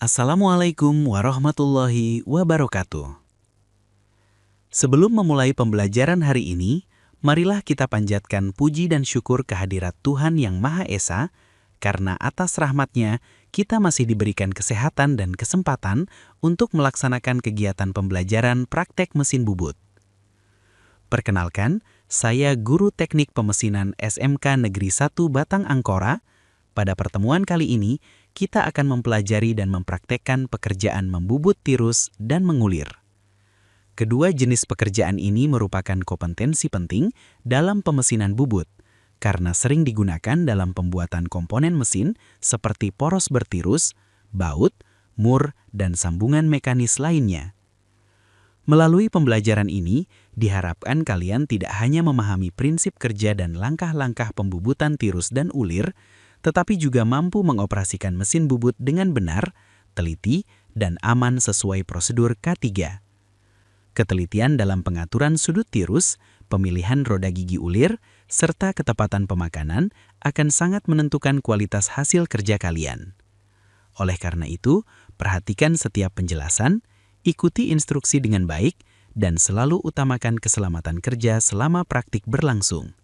Assalamualaikum warahmatullahi wabarakatuh. Sebelum memulai pembelajaran hari ini, marilah kita panjatkan puji dan syukur kehadirat Tuhan Yang Maha Esa, karena atas rahmat-Nya kita masih diberikan kesehatan dan kesempatan untuk melaksanakan kegiatan pembelajaran praktek mesin bubut. Perkenalkan, saya Guru Teknik Pemesinan SMK Negeri 1 Batang Angkora. Pada pertemuan kali ini, kita akan mempelajari dan mempraktekkan pekerjaan membubut tirus dan mengulir. Kedua jenis pekerjaan ini merupakan kompetensi penting dalam pemesinan bubut, karena sering digunakan dalam pembuatan komponen mesin seperti poros bertirus, baut, mur, dan sambungan mekanis lainnya. Melalui pembelajaran ini, diharapkan kalian tidak hanya memahami prinsip kerja dan langkah-langkah pembubutan tirus dan ulir, tetapi juga mampu mengoperasikan mesin bubut dengan benar, teliti, dan aman sesuai prosedur K3. Ketelitian dalam pengaturan sudut tirus, pemilihan roda gigi ulir, serta ketepatan pemakanan akan sangat menentukan kualitas hasil kerja kalian. Oleh karena itu, perhatikan setiap penjelasan, ikuti instruksi dengan baik, dan selalu utamakan keselamatan kerja selama praktik berlangsung.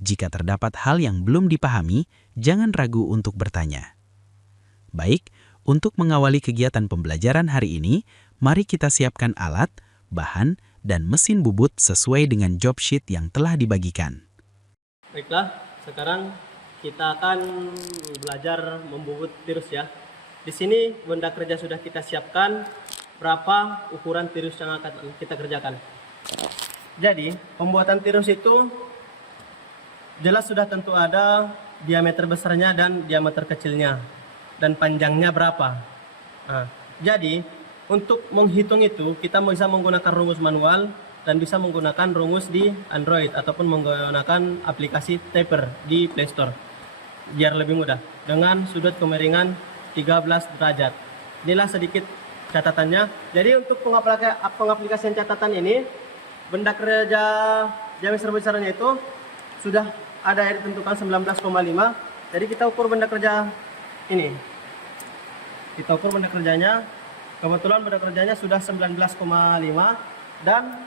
Jika terdapat hal yang belum dipahami, jangan ragu untuk bertanya. Baik, untuk mengawali kegiatan pembelajaran hari ini, mari kita siapkan alat, bahan, dan mesin bubut sesuai dengan job sheet yang telah dibagikan. Baiklah, sekarang kita akan belajar membubut tirus ya. Di sini benda kerja sudah kita siapkan, berapa ukuran tirus yang akan kita kerjakan. Jadi, pembuatan tirus itu jelas sudah tentu ada diameter besarnya dan diameter kecilnya, dan panjangnya berapa. Jadi, untuk menghitung itu, kita bisa menggunakan rumus manual dan bisa menggunakan rumus di Android ataupun menggunakan aplikasi Taper di Play Store. Biar lebih mudah, dengan sudut kemiringan 13 derajat. Inilah sedikit catatannya. Jadi untuk pengaplikasian catatan ini, benda kerja diameter besarnya itu sudah ada yang ditentukan 19,5. Jadi kita ukur benda kerja ini. Kita ukur benda kerjanya. Kebetulan benda kerjanya sudah 19,5 dan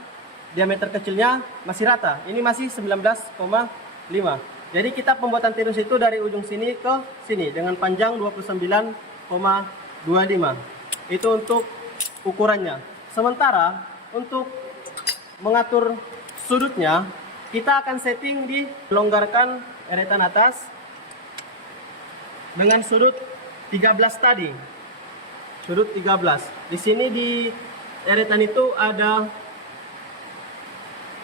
diameter kecilnya masih rata. Ini masih 19,5. Jadi kita pembuatan tirus itu dari ujung sini ke sini dengan panjang 29,25. Itu untuk ukurannya. Sementara untuk mengatur sudutnya, kita akan setting di longgarkan eretan atas dengan sudut 13 tadi. Sudut 13. Di sini di eretan itu ada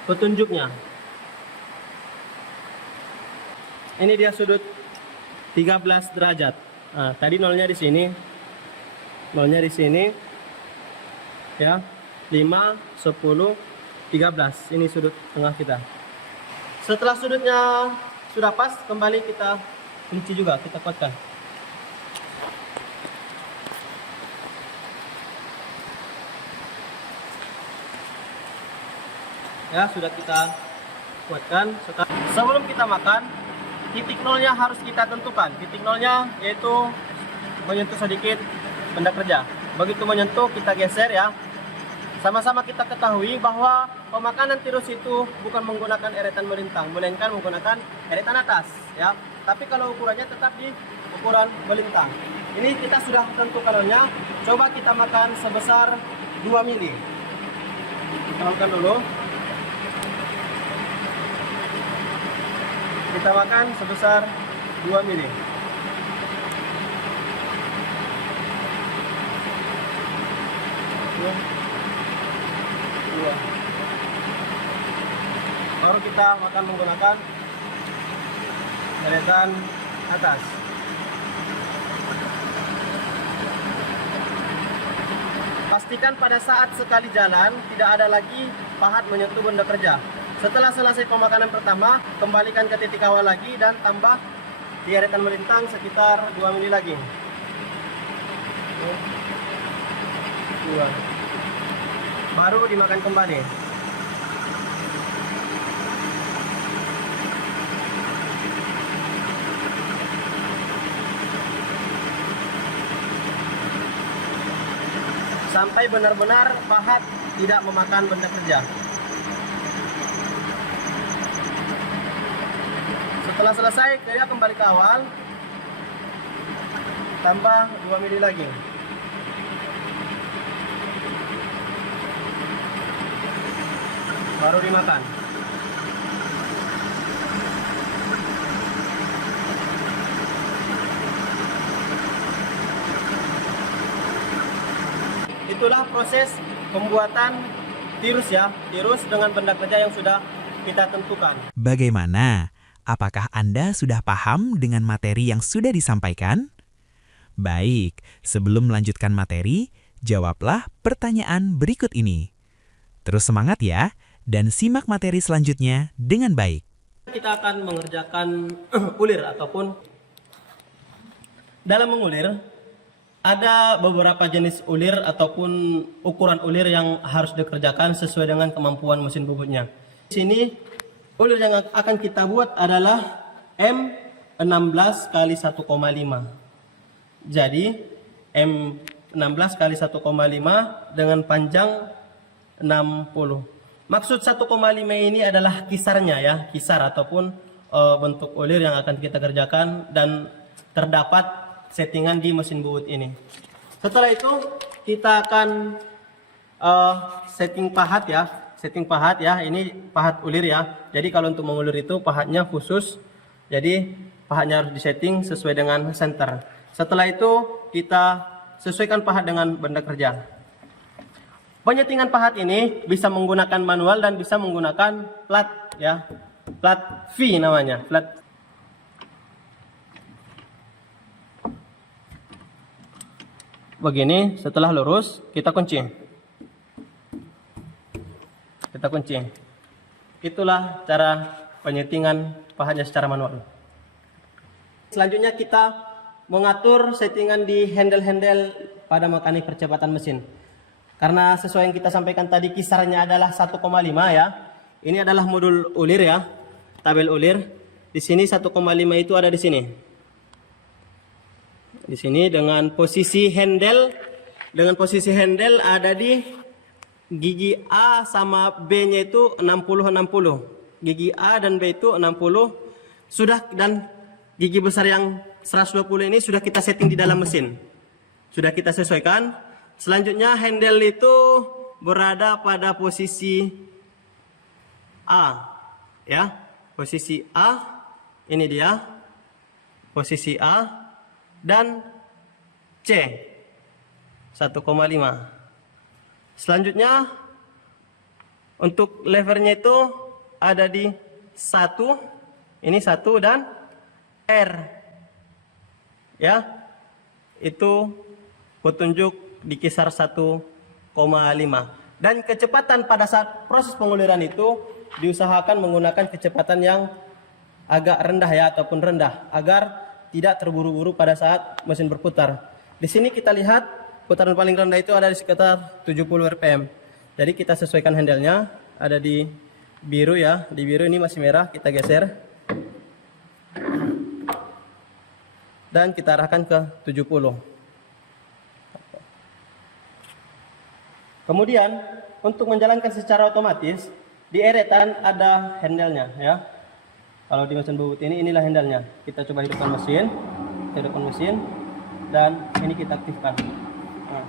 petunjuknya. Ini dia sudut 13 derajat. Nah, tadi nolnya di sini. Nolnya di sini. Ya. 5, 10, 13. Ini sudut tengah kita. Setelah sudutnya sudah pas, kembali kita kunci juga, kita kuatkan. Ya, sudah kita kuatkan. Sebelum kita makan, titik nolnya harus kita tentukan. Titik nolnya yaitu menyentuh sedikit benda kerja. Begitu menyentuh, kita geser ya. Sama-sama kita ketahui bahwa pemakanan tirus itu bukan menggunakan eretan melintang, melainkan menggunakan eretan atas, ya. Tapi kalau ukurannya tetap di ukuran melintang. Ini kita sudah tentukan nolnya. Coba kita makan sebesar 2 mili. Kita makan dulu. Kita makan sebesar 2 mili. Baru kita makan menggunakan eretan atas. Pastikan pada saat sekali jalan tidak ada lagi pahat menyentuh benda kerja. Setelah selesai pemakanan pertama, kembalikan ke titik awal lagi dan tambah di eretan melintang sekitar 2 mili lagi. 2. Baru dimakan kembali. sampai benar-benar pahat tidak memakan benda kerja. Setelah selesai, dia kembali ke awal, tambah 2 mili lagi. Baru dimakan. Itulah proses pembuatan tirus ya, tirus dengan benda kerja yang sudah kita tentukan. Bagaimana? Apakah Anda sudah paham dengan materi yang sudah disampaikan? Baik, sebelum melanjutkan materi, jawablah pertanyaan berikut ini. Terus semangat ya, dan simak materi selanjutnya dengan baik. Kita akan mengerjakan ulir ataupun dalam mengulir, ada beberapa jenis ulir ataupun ukuran ulir yang harus dikerjakan sesuai dengan kemampuan mesin bubutnya. Di sini ulir yang akan kita buat adalah M16 kali 1,5. Jadi M16 kali 1,5 dengan panjang 60. Maksud 1,5 ini adalah kisarnya ya, kisar ataupun bentuk ulir yang akan kita kerjakan dan terdapat settingan di mesin bubut ini. Setelah itu kita akan setting pahat ya, ini pahat ulir ya. Jadi kalau untuk mengulir itu pahatnya khusus, jadi pahatnya harus disetting sesuai dengan center. Setelah itu kita sesuaikan pahat dengan benda kerja. Penyetingan pahat ini bisa menggunakan manual dan bisa menggunakan plat ya, plat V namanya, plat. Begini, setelah lurus kita kunci. Itulah cara penyetingan pahatnya secara manual. Selanjutnya kita mengatur settingan di handle-handle pada mekanik percepatan mesin. Karena sesuai yang kita sampaikan tadi kisarnya adalah 1,5 ya. Ini adalah modul ulir ya, tabel ulir. Di sini 1,5 itu ada di sini. Di sini dengan posisi handle ada di gigi A sama B-nya itu 60-60. Gigi A dan B itu 60 sudah, dan gigi besar yang 120 ini sudah kita setting di dalam mesin. Sudah kita sesuaikan. Selanjutnya handle itu berada pada posisi A ya. Posisi A ini dia. Posisi A dan C 1,5. Selanjutnya untuk levernya itu ada di 1, ini 1 dan R ya, itu petunjuk di kisar 1,5. Dan kecepatan pada saat proses penguliran itu diusahakan menggunakan kecepatan yang agak rendah ya, ataupun rendah, agar tidak terburu-buru pada saat mesin berputar. Di sini kita lihat putaran paling rendah itu ada di sekitar 70 rpm. Jadi kita sesuaikan handle-nya, ada di biru ya. Di biru ini masih merah, kita geser. Dan kita arahkan ke 70. Kemudian untuk menjalankan secara otomatis, di eretan ada handle-nya ya. Kalau di mesin bubut ini, inilah handle-nya. Kita coba hidupkan mesin, dan ini kita aktifkan. Nah,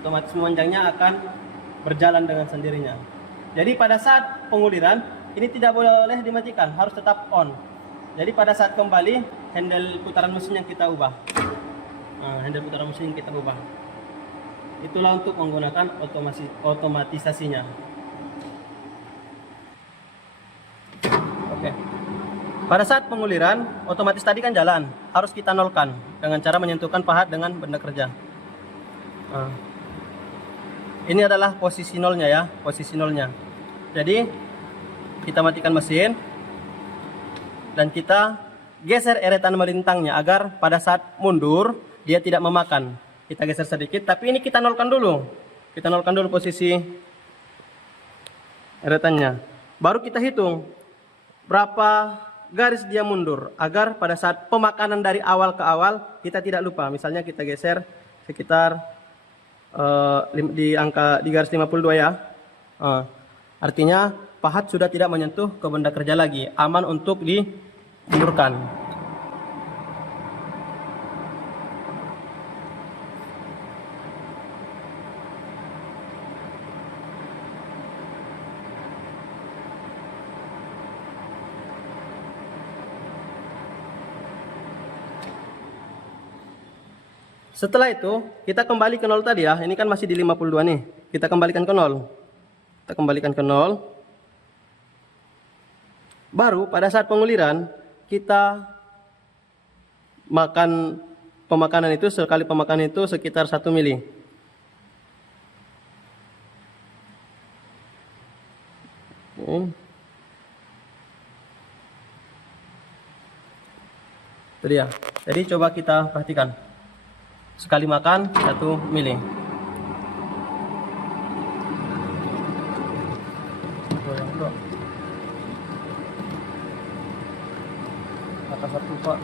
otomatis memanjangnya akan berjalan dengan sendirinya. Jadi pada saat penguliran, ini tidak boleh dimatikan, harus tetap on. Jadi pada saat kembali, handle putaran mesin yang kita ubah. Nah, handle putaran mesin yang kita ubah. Itulah untuk menggunakan otomatisasinya. Oke. Pada saat penguliran, otomatis tadi kan jalan, harus kita nolkan dengan cara menyentuhkan pahat dengan benda kerja. Nah, ini adalah posisi nolnya ya, posisi nolnya. Jadi kita matikan mesin dan kita geser eretan melintangnya agar pada saat mundur dia tidak memakan. Kita geser sedikit, tapi ini kita nolkan dulu. Kita nolkan dulu posisi eretannya. Baru kita hitung berapa garis dia mundur, agar pada saat pemakanan dari awal ke awal kita tidak lupa. Misalnya kita geser sekitar di angka di garis 52 ya. Artinya pahat sudah tidak menyentuh ke benda kerja lagi, aman untuk dimundurkan. Setelah itu, kita kembali ke nol tadi ya. Ini kan masih di 52 nih. Kita kembalikan ke nol. Kita kembalikan ke nol. Baru pada saat penguliran, kita makan pemakanan itu, sekali pemakanan itu sekitar 1 mili. Itu dia. Jadi coba kita perhatikan. Sekali makan 1 mili. Atas 1 Pak.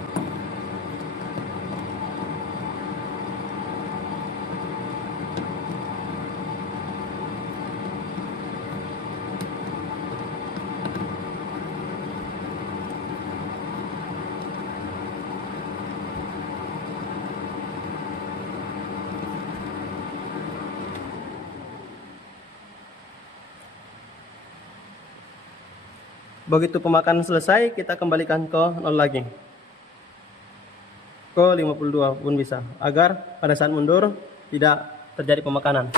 Begitu pemakanan selesai, kita kembalikan ke nol lagi. Ke 52 pun bisa, agar pada saat mundur tidak terjadi pemakanan.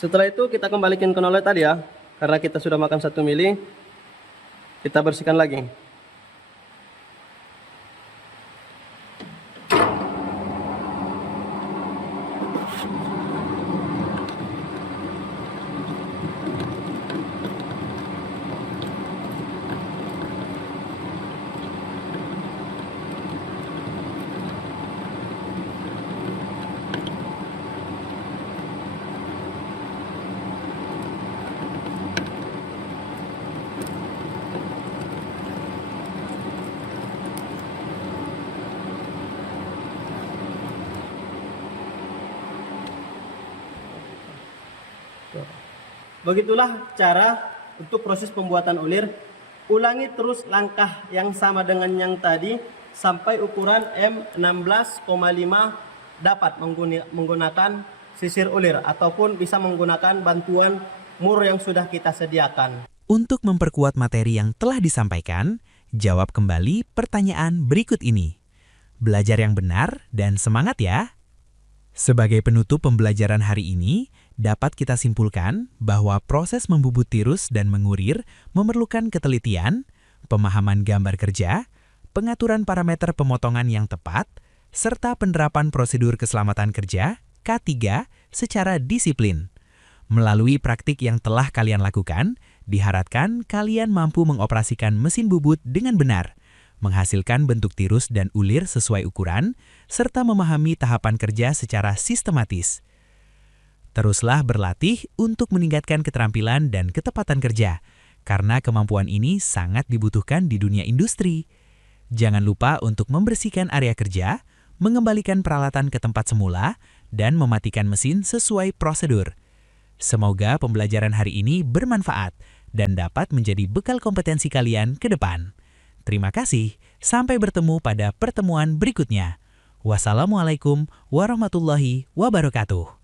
Setelah itu kita kembalikan ke nol tadi ya, karena kita sudah makan 1 mili, kita bersihkan lagi. Begitulah cara untuk proses pembuatan ulir. Ulangi terus langkah yang sama dengan yang tadi sampai ukuran M16,5 dapat menggunakan sisir ulir ataupun bisa menggunakan bantuan mur yang sudah kita sediakan. Untuk memperkuat materi yang telah disampaikan, jawab kembali pertanyaan berikut ini. Belajar yang benar dan semangat ya! Sebagai penutup pembelajaran hari ini, dapat kita simpulkan bahwa proses membubut tirus dan mengurir memerlukan ketelitian, pemahaman gambar kerja, pengaturan parameter pemotongan yang tepat, serta penerapan prosedur keselamatan kerja K3 secara disiplin. Melalui praktik yang telah kalian lakukan, diharapkan kalian mampu mengoperasikan mesin bubut dengan benar, menghasilkan bentuk tirus dan ulir sesuai ukuran, serta memahami tahapan kerja secara sistematis. Teruslah berlatih untuk meningkatkan keterampilan dan ketepatan kerja, karena kemampuan ini sangat dibutuhkan di dunia industri. Jangan lupa untuk membersihkan area kerja, mengembalikan peralatan ke tempat semula, dan mematikan mesin sesuai prosedur. Semoga pembelajaran hari ini bermanfaat dan dapat menjadi bekal kompetensi kalian ke depan. Terima kasih, sampai bertemu pada pertemuan berikutnya. Wassalamualaikum warahmatullahi wabarakatuh.